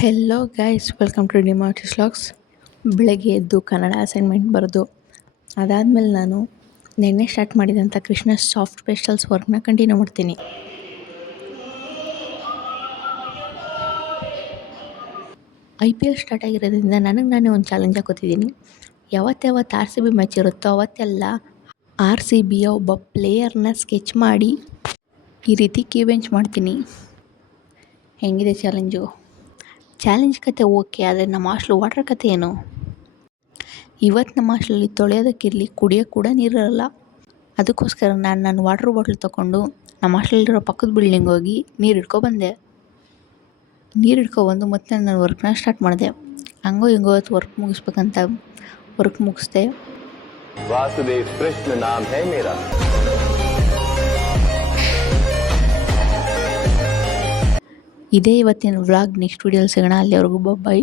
Hello guys, welcome to ಡಿಮಾರ್ಟಿಸ್ vlogs. ಬೆಳಗ್ಗೆ ಎದ್ದು ಕನ್ನಡ ಅಸೈನ್ಮೆಂಟ್ ಬರೆದು ಅದಾದಮೇಲೆ ನಾನು ನಿನ್ನೆ ಸ್ಟಾರ್ಟ್ ಮಾಡಿದಂಥ ಕೃಷ್ಣ ಸಾಫ್ಟ್ ಪೇಸ್ಟಲ್ಸ್ ವರ್ಕ್ನ ಕಂಟಿನ್ಯೂ ಮಾಡ್ತೀನಿ. IPL ಸ್ಟಾರ್ಟ್ ಆಗಿರೋದ್ರಿಂದ ನನಗೆ ನಾನೇ ಒಂದು ಚಾಲೆಂಜ್ ಹಾಕೋತಿದ್ದೀನಿ. ಯಾವತ್ತು RCB ಮ್ಯಾಚ್ ಇರುತ್ತೋ ಅವತ್ತೆಲ್ಲ RCBಯ ಒಬ್ಬ ಪ್ಲೇಯರ್ನ ಸ್ಕೆಚ್ ಮಾಡಿ ಈ ರೀತಿ ಕೀ ಬೆಂಚ್ ಮಾಡ್ತೀನಿ. ಹೆಂಗಿದೆ ಚಾಲೆಂಜ್ ಕತೆ ಓಕೆ, ಆದರೆ ನಮ್ಮ ಹಾಸ್ಟೆಲ್ ವಾಟರ್ ಕತೆ ಏನು? ಇವತ್ತು ನಮ್ಮ ಹಾಸ್ಟೆಲಲ್ಲಿ ತೊಳೆಯೋದಕ್ಕಿರಲಿ, ಕುಡಿಯೋಕ್ಕೆ ಕೂಡ ನೀರಿರಲ್ಲ. ಅದಕ್ಕೋಸ್ಕರ ನಾನು ವಾಟರ್ ಬಾಟ್ಲ್ ತೊಗೊಂಡು ನಮ್ಮ ಹಾಸ್ಟೆಲಲ್ಲಿರೋ ಪಕ್ಕದ ಬಿಲ್ಡಿಂಗ್ ಹೋಗಿ ನೀರು ಹಿಡ್ಕೊಬಂದೆ. ನೀರು ಹಿಡ್ಕೊಬಂದು ಮತ್ತೆ ನಾನು ವರ್ಕ್ನ ಸ್ಟಾರ್ಟ್ ಮಾಡಿದೆ. ಹಂಗೋ ಹಿಂಗೋ ಹೊತ್ತು ವರ್ಕ್ ಮುಗಿಸ್ಬೇಕಂತ ವರ್ಕ್ ಮುಗಿಸ್ದೆ. ವಾಸುದೇವ್ ಕೃಷ್ಣ ನಾಮ್ ಹೈ ಮೇರಾ. ಇದೇ ಇವತ್ತಿನ ವ್ಲಾಗ್. ನೆಕ್ಸ್ಟ್ ವೀಡಿಯೋಲಿ ಸಿಗೋಣ. ಅಲ್ಲಿವರೆಗೂ ಬಾಯ್.